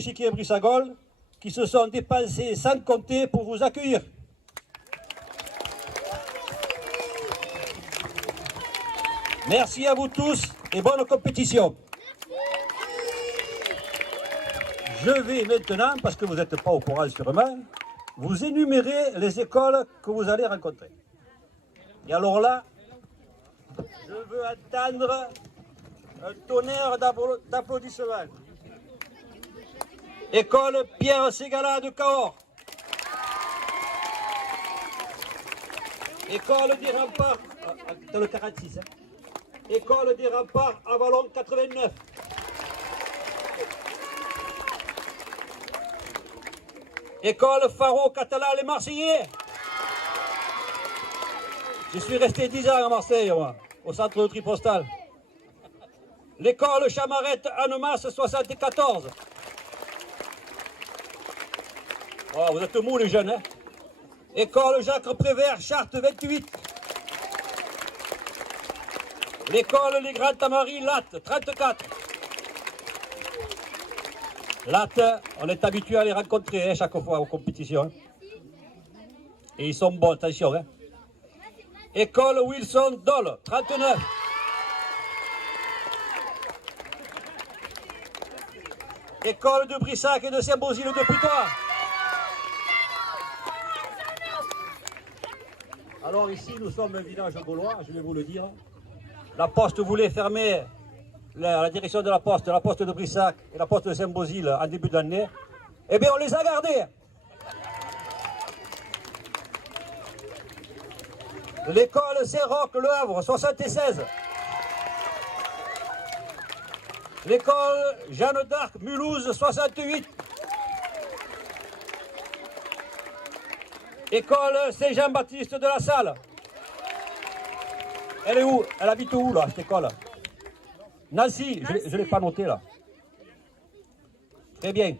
Chiquier Brissagol qui se sont dépensés sans compter pour vous accueillir. Merci à vous tous et bonne compétition. Je vais maintenant, parce que vous n'êtes pas au courant sûrement, vous énumérer les écoles que vous allez rencontrer. Et alors là, je veux attendre un tonnerre d'applaudissements. École Pierre Ségala de Cahors. École des Remparts, dans le 46. École des Remparts à Vallon 89. École Faro Catalan les Marseillais. Je suis resté 10 ans à Marseille, moi, au centre de tri postal. L'école Chamarette Annemasse 74. Oh, vous êtes mous les jeunes, hein? École Jacques Prévert, Chartres 28. L'école Les Grands Tamaris, Latte 34. Latte, on est habitué à les rencontrer hein, chaque fois aux compétitions. Hein. Et ils sont bons, attention. Hein. École Wilson Dole, 39. École de Brissac et de Saint-Bosile de Putois. Alors ici, nous sommes un village gaulois, je vais vous le dire. La poste voulait fermer la direction de la poste de Brissac et la poste de Saint-Bosile en début d'année. Eh bien, on les a gardés. L'école Saint-Roch, Le Havre, 76. L'école Jeanne d'Arc, Mulhouse, 68. École Saint-Jean-Baptiste de la Salle. Elle est où? Elle habite où, là, cette école? Nancy, je ne l'ai pas noté, là. Très bien.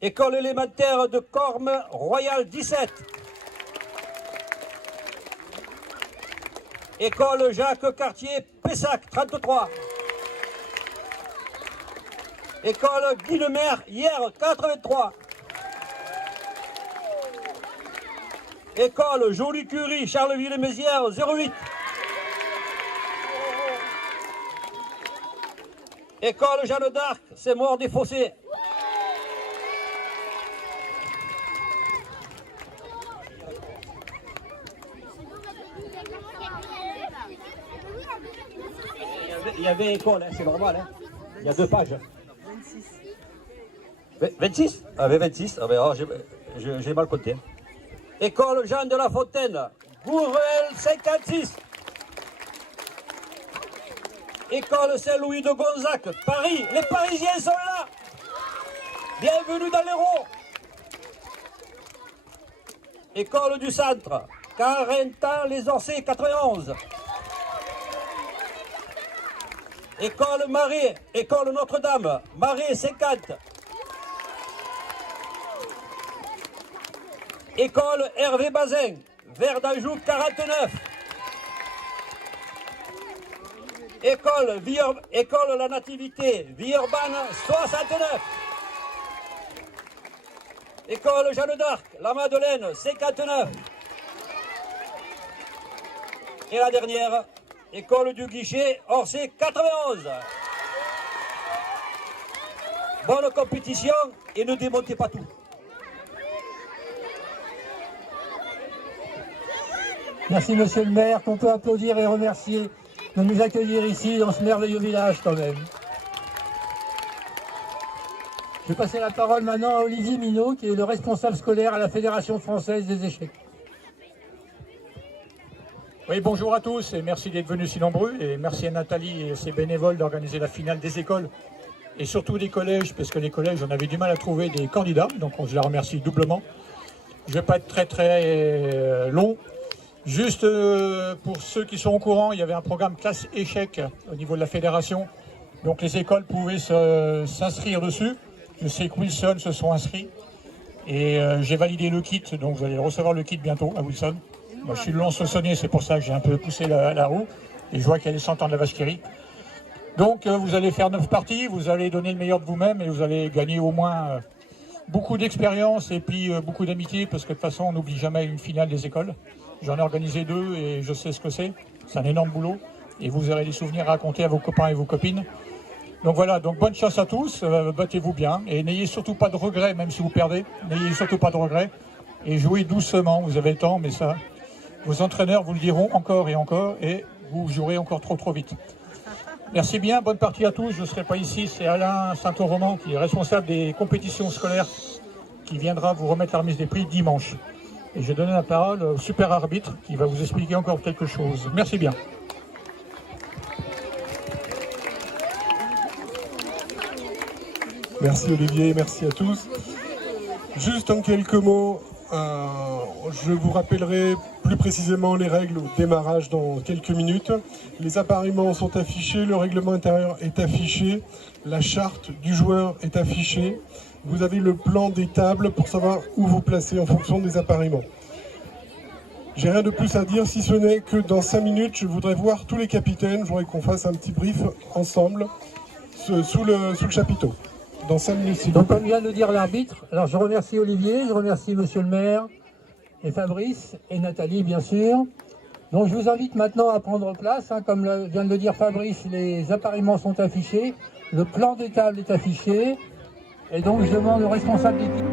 École élémentaire de Corme, Royal 17. École Jacques Cartier, Pessac, 33. École Guillemer, hier, 83. École Jolie-Curie, Charleville-Mézières, 08. École Jeanne d'Arc, c'est mort des fossés. Il y avait école, hein, c'est normal. Hein. Il y a 2 pages. 26 Ah, 26 ah, oh, j'ai mal compté. École Jean de la Fontaine, Gourvel 56. École Saint-Louis de Gonzac, Paris. Les Parisiens sont là. Bienvenue dans l'Hérault. École du Centre, Carentan les Orsay, 91. École Marais, École Notre-Dame, Marais 50. École Hervé Bazin, Verdanjou 49. École La Nativité, Villeurbanne 69. École Jeanne d'Arc, La Madeleine 59. Et la dernière, École du Guichet, Orsay 91. Bonne compétition et ne démontez pas tout. Merci monsieur le maire, qu'on peut applaudir et remercier de nous accueillir ici dans ce merveilleux village quand même. Je vais passer la parole maintenant à Olivier Minot, qui est le responsable scolaire à la Fédération française des échecs. Oui, bonjour à tous et merci d'être venus si nombreux et merci à Nathalie et ses bénévoles d'organiser la finale des écoles et surtout des collèges, parce que les collèges, on avait du mal à trouver des candidats, donc je la remercie doublement. Je ne vais pas être très long. Juste pour ceux qui sont au courant, il y avait un programme classe échec au niveau de la fédération. Donc les écoles pouvaient s'inscrire dessus. Je sais que Wilson se sont inscrits. Et j'ai validé le kit, donc vous allez recevoir le kit bientôt à Wilson. Moi je suis le long-sausonnier, c'est pour ça que j'ai un peu poussé la roue. Et je vois qu'il y a des centaines de la vache qui rit. Donc vous allez faire 9 parties, vous allez donner le meilleur de vous-même et vous allez gagner au moins beaucoup d'expérience et puis beaucoup d'amitié, parce que de toute façon on n'oublie jamais une finale des écoles. J'en ai organisé 2 et je sais ce que c'est un énorme boulot et vous aurez des souvenirs à raconter à vos copains et vos copines. Donc voilà, donc bonne chance à tous, battez-vous bien et n'ayez surtout pas de regrets, même si vous perdez, n'ayez surtout pas de regrets et jouez doucement, vous avez le temps, mais ça, vos entraîneurs vous le diront encore et vous jouerez encore trop vite. Merci bien, bonne partie à tous, je ne serai pas ici, c'est Alain Saint-Roman qui est responsable des compétitions scolaires qui viendra vous remettre la remise des prix dimanche. Et je donne la parole au super arbitre qui va vous expliquer encore quelque chose. Merci bien. Merci Olivier, merci à tous. Juste en quelques mots, je vous rappellerai plus précisément les règles au démarrage dans quelques minutes. Les appareillements sont affichés, le règlement intérieur est affiché, la charte du joueur est affichée. Vous avez le plan des tables pour savoir où vous placer en fonction des appareillements. J'ai rien de plus à dire, si ce n'est que dans 5 minutes, je voudrais voir tous les capitaines. Je voudrais qu'on fasse un petit brief ensemble sous le chapiteau. Dans 5 minutes. Donc comme vient de le dire l'arbitre, alors je remercie Olivier, je remercie monsieur le maire, et Fabrice, et Nathalie bien sûr. Donc je vous invite maintenant à prendre place, comme vient de le dire Fabrice, les appareillements sont affichés, le plan des tables est affiché, et donc je demande au responsable d'équipe.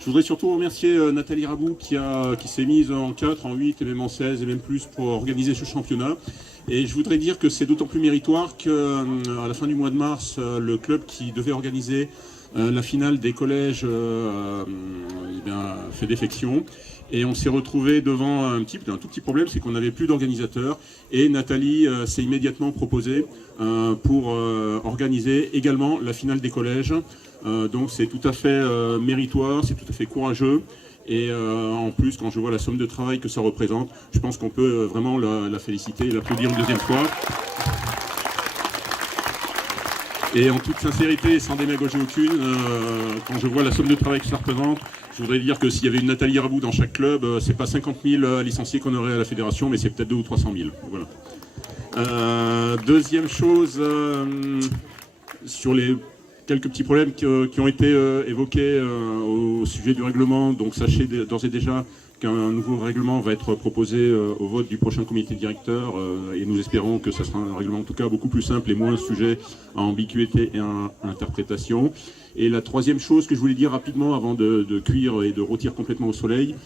Je voudrais surtout remercier Nathalie Rabou qui s'est mise en 4, en 8 et même en 16 et même plus pour organiser ce championnat. Et je voudrais dire que c'est d'autant plus méritoire qu'à la fin du mois de mars, le club qui devait organiser la finale des collèges fait défection. Et on s'est retrouvé devant un tout petit problème, c'est qu'on n'avait plus d'organisateurs. Et Nathalie s'est immédiatement proposée pour organiser également la finale des collèges. Donc c'est tout à fait méritoire, c'est tout à fait courageux. Et en plus, quand je vois la somme de travail que ça représente, je pense qu'on peut vraiment la féliciter et l'applaudir une deuxième fois. Et en toute sincérité et sans démagogie aucune, quand je vois la somme de travail que ça représente, je voudrais dire que s'il y avait une Nathalie Rabou dans chaque club, c'est pas 50 000 licenciés qu'on aurait à la fédération, mais c'est peut-être 200 ou 300 000. Voilà. Deuxième chose, sur les quelques petits problèmes qui ont été évoqués au sujet du règlement. Donc sachez d'ores et déjà qu'un nouveau règlement va être proposé au vote du prochain comité directeur et nous espérons que ça sera un règlement en tout cas beaucoup plus simple et moins sujet à ambiguïté et à interprétation. Et la troisième chose que je voulais dire rapidement avant de cuire et de rôtir complètement au soleil,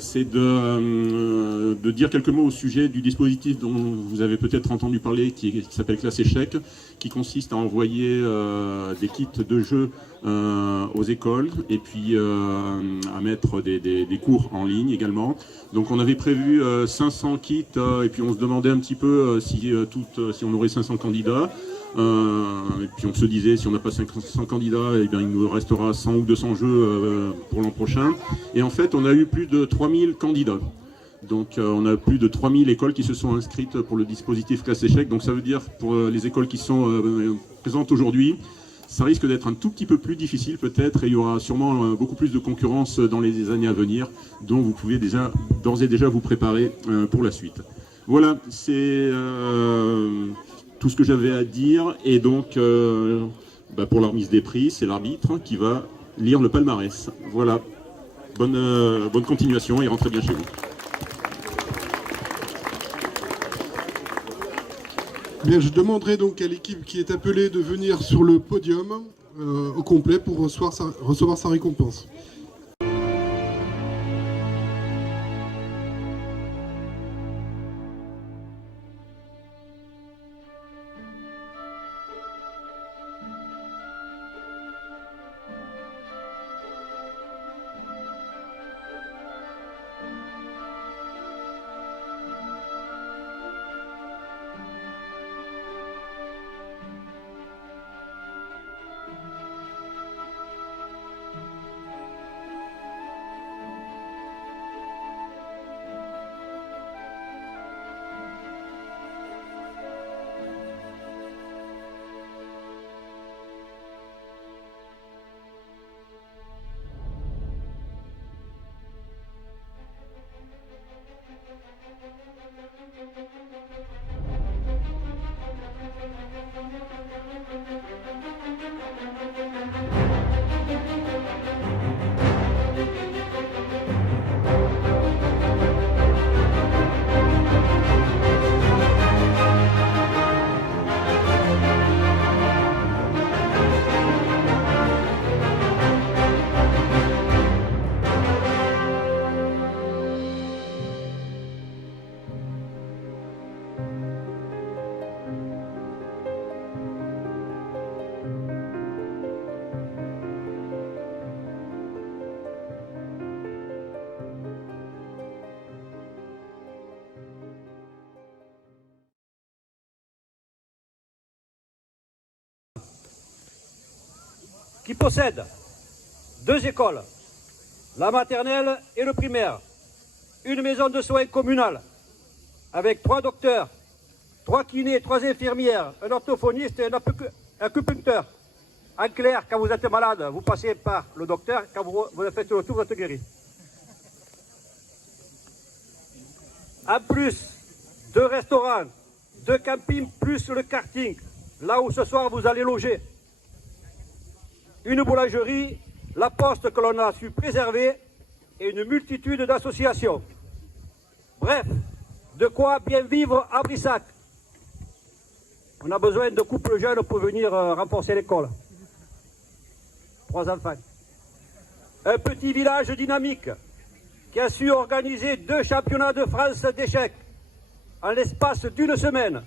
c'est de dire quelques mots au sujet du dispositif dont vous avez peut-être entendu parler, qui s'appelle Classe Échec, qui consiste à envoyer des kits de jeux aux écoles et puis à mettre des cours en ligne également. Donc on avait prévu 500 kits et puis on se demandait un petit peu si on aurait 500 candidats. Et puis on se disait, si on n'a pas 500 candidats, eh bien, il nous restera 100 ou 200 jeux pour l'an prochain. Et en fait, on a eu plus de 3000 candidats. Donc on a plus de 3000 écoles qui se sont inscrites pour le dispositif Classe Échec. Donc ça veut dire, pour les écoles qui sont présentes aujourd'hui, ça risque d'être un tout petit peu plus difficile peut-être, et il y aura sûrement beaucoup plus de concurrence dans les années à venir, dont vous pouvez d'ores et déjà vous préparer pour la suite. Voilà, c'est tout ce que j'avais à dire, et donc pour la remise des prix, c'est l'arbitre qui va lire le palmarès. Voilà, bonne continuation et rentrez bien chez vous. Bien, je demanderai donc à l'équipe qui est appelée de venir sur le podium au complet pour recevoir sa récompense. Qui possède 2 écoles, la maternelle et le primaire, une maison de soins communale avec 3 docteurs, 3 kinés, 3 infirmières, un orthophoniste et un acupuncteur. En clair, quand vous êtes malade, vous passez par le docteur, quand vous faites le tour, vous êtes guéri. En plus, 2 restaurants, 2 campings plus le karting, là où ce soir vous allez loger. Une boulangerie, la poste que l'on a su préserver et une multitude d'associations. Bref, de quoi bien vivre à Brissac. On a besoin de couples jeunes pour venir renforcer l'école. 3 enfants. Un petit village dynamique qui a su organiser 2 championnats de France d'échecs en l'espace d'1 semaine.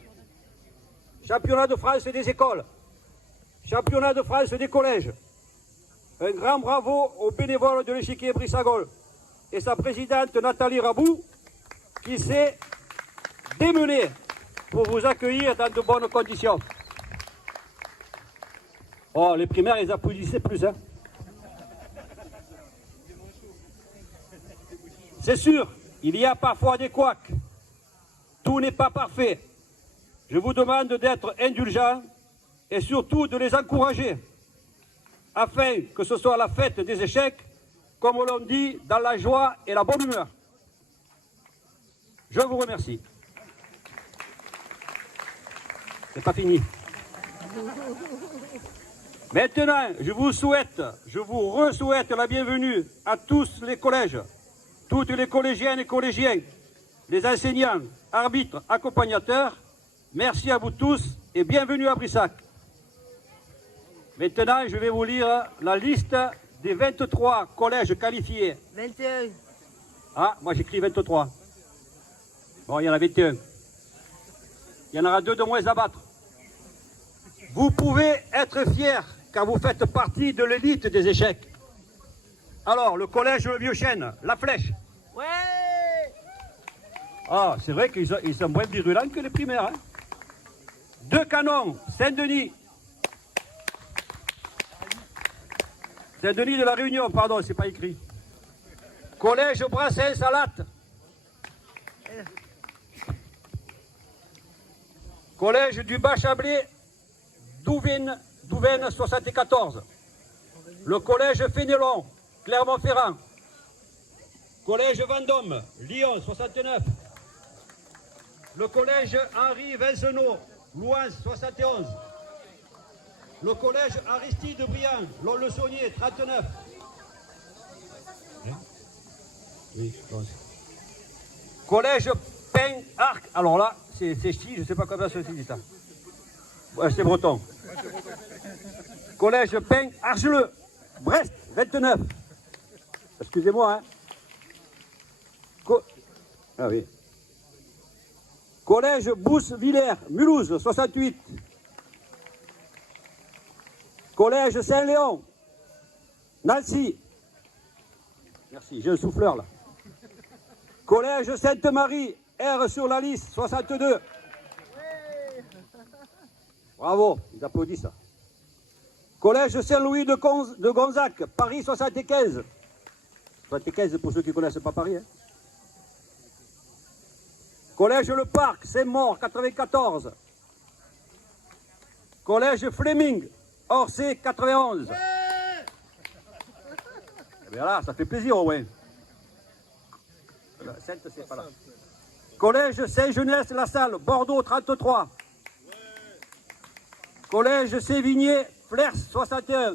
Championnat de France des écoles, championnat de France des collèges. Un grand bravo aux bénévoles de l'échiquier Brissagol et sa présidente Nathalie Rabou qui s'est démenée pour vous accueillir dans de bonnes conditions. Oh, les primaires, ils applaudissaient plus, hein. C'est sûr, il y a parfois des couacs. Tout n'est pas parfait. Je vous demande d'être indulgents et surtout de les encourager, afin que ce soit la fête des échecs, comme l'on dit, dans la joie et la bonne humeur. Je vous remercie. C'est pas fini. Maintenant, je vous re-souhaite la bienvenue à tous les collèges, toutes les collégiennes et collégiens, les enseignants, arbitres, accompagnateurs. Merci à vous tous et bienvenue à Brissac. Maintenant, je vais vous lire la liste des 23 collèges qualifiés. 21. Ah, moi j'écris 23. Bon, il y en a 21. Il y en aura 2 de moins à battre. Vous pouvez être fiers car vous faites partie de l'élite des échecs. Alors, le collège Le Vieux-Chêne, La Flèche. Ouais. Ah, c'est vrai qu'ils sont moins virulents que les primaires. Hein. 2 canons, Saint-Denis. Saint-Denis de la Réunion, pardon, c'est pas écrit. Collège Brassens-Salatte. Collège du Bas-Chablais, Douvaine 74. Le collège Fénelon, Clermont-Ferrand. Collège Vendôme, Lyon 69. Le collège Henri Vincenot, Louance 71. Le collège Aristide Briand, Lons-le-Saunier 39. Oui, collège Pin-Arc, alors là, c'est chi, je ne sais pas comment ça se dit ça. Ouais, c'est breton. Collège Pin-Argeleux, Brest 29. Excusez-moi, hein. Ah oui. Collège Bousse-Villers, Mulhouse 68. Collège Saint-Léon, Nancy. Merci, j'ai un souffleur là. Collège Sainte-Marie, R sur la liste, 62. Bravo, ils applaudissent ça. Collège Saint-Louis de Gonzac, Paris 75. 75 pour ceux qui ne connaissent pas Paris. Hein. Collège Le Parc, Saint-Maur, 94. Collège Fleming, Orsay, 91. Eh bien là, ça fait plaisir au moins. Sainte, c'est pas là. Collège Saint-Genès-la-Salle, Bordeaux, 33. Collège Sévigné, Flers, 61.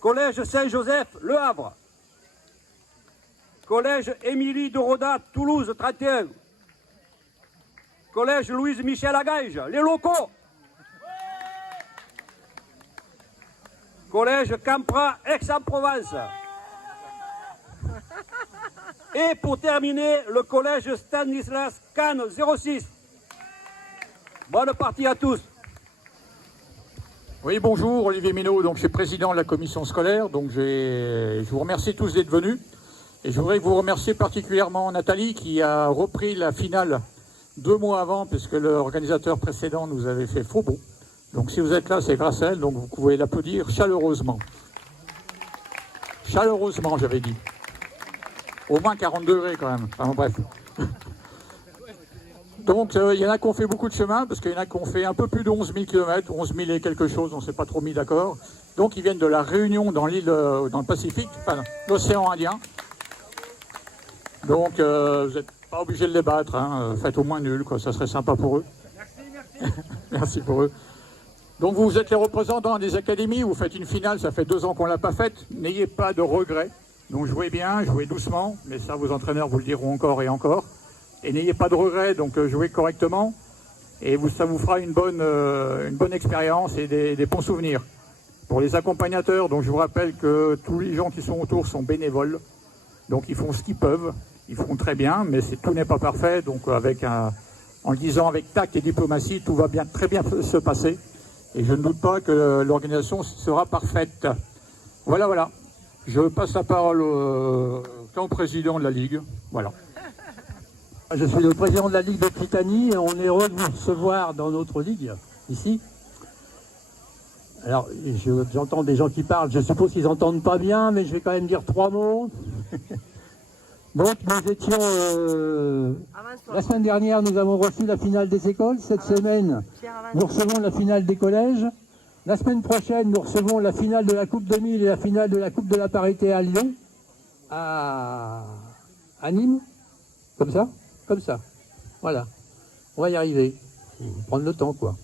Collège Saint-Joseph, Le Havre. Collège Émilie de Roda, Toulouse, 31. Collège Louise-Michel Agaige, les locaux. Collège Campra, Aix-en-Provence. Et pour terminer, le collège Stanislas Cannes, 06. Bonne partie à tous. Oui, bonjour, Olivier Minot, donc je suis président de la commission scolaire, donc je vous remercie tous d'être venus. Et je voudrais vous remercier particulièrement Nathalie qui a repris la finale 2 mois avant, puisque l'organisateur précédent nous avait fait faux bon. Donc si vous êtes là, c'est grâce à elle, donc vous pouvez l'applaudir chaleureusement. Chaleureusement, j'avais dit. Au moins 40 degrés quand même, enfin bref. Donc il y en a qui ont fait beaucoup de chemin, parce qu'il y en a qui ont fait un peu plus de 11 000 km, 11 000 et quelque chose, on ne s'est pas trop mis d'accord. Donc ils viennent de la Réunion dans l'île, dans le Pacifique, enfin l'océan Indien. Donc vous n'êtes pas obligé de les battre, hein. Faites au moins nul, quoi. Ça serait sympa pour eux. Merci. Merci pour eux. Donc vous êtes les représentants des académies, vous faites une finale, ça fait 2 ans qu'on ne l'a pas faite, n'ayez pas de regrets. Donc jouez bien, jouez doucement, mais ça vos entraîneurs vous le diront encore et encore. Et n'ayez pas de regrets, donc jouez correctement, et ça vous fera une bonne expérience et des bons souvenirs. Pour les accompagnateurs, donc je vous rappelle que tous les gens qui sont autour sont bénévoles. Donc ils font ce qu'ils peuvent, ils font très bien, mais tout n'est pas parfait. Donc en le disant avec tact et diplomatie, tout va très bien se passer. Et je ne doute pas que l'organisation sera parfaite. Voilà. Je passe la parole au président de la Ligue. Voilà. Je suis le président de la Ligue d'Occitanie et on est heureux de vous recevoir dans notre Ligue, ici. Alors, j'entends des gens qui parlent, je suppose qu'ils n'entendent pas bien, mais je vais quand même dire 3 mots. Donc, nous étions... la semaine dernière, nous avons reçu la finale des écoles. Cette semaine, nous recevons la finale des collèges. La semaine prochaine, nous recevons la finale de la Coupe 2000 et la finale de la Coupe de la Parité à Lyon, à Nîmes, comme ça. Voilà, on va y arriver. Il faut prendre le temps, quoi.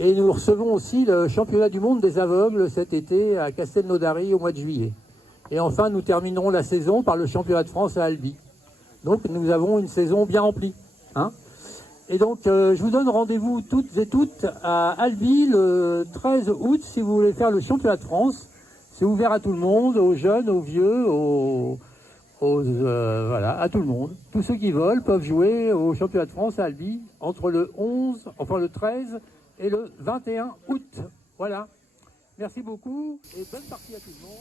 Et nous recevons aussi le championnat du monde des aveugles cet été à Castelnaudary au mois de juillet. Et enfin, nous terminerons la saison par le championnat de France à Albi. Donc, nous avons une saison bien remplie. Hein. Et donc, je vous donne rendez-vous toutes et toutes à Albi le 13 août si vous voulez faire le championnat de France. C'est ouvert à tout le monde, aux jeunes, aux vieux, voilà, à tout le monde. Tous ceux qui veulent peuvent jouer au championnat de France à Albi entre le 13 et le 21 août. Voilà. Merci beaucoup et bonne partie à tout le monde.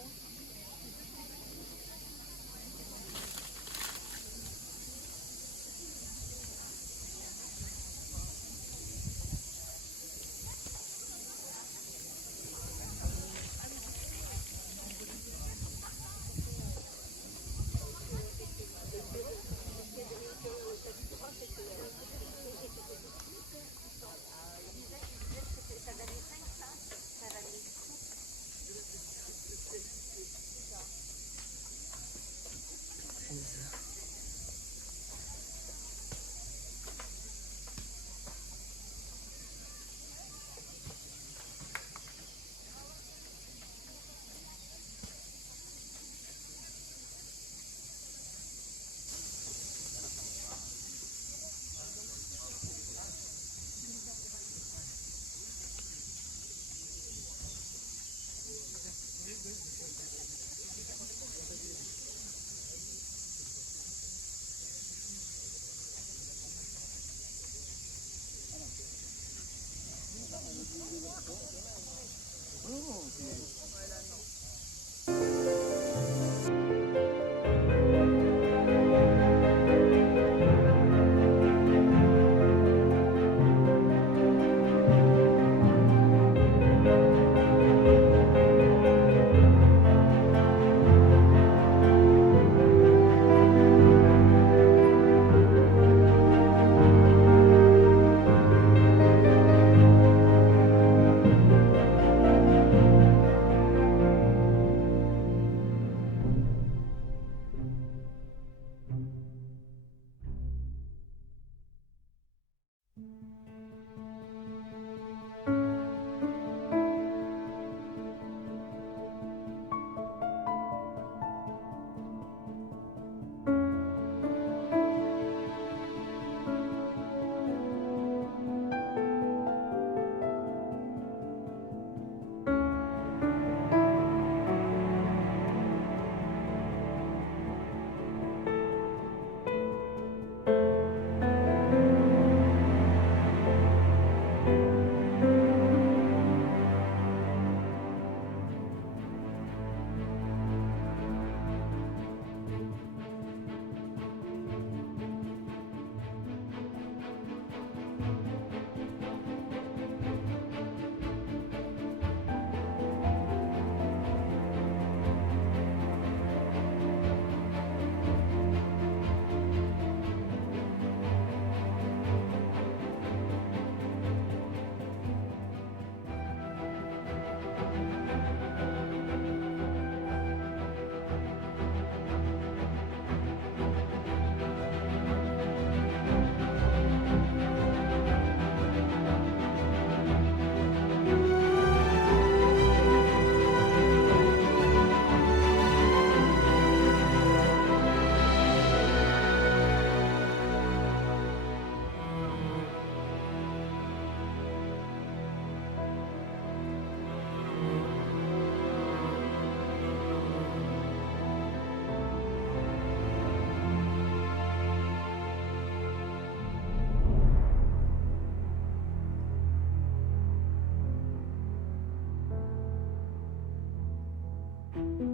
Merci.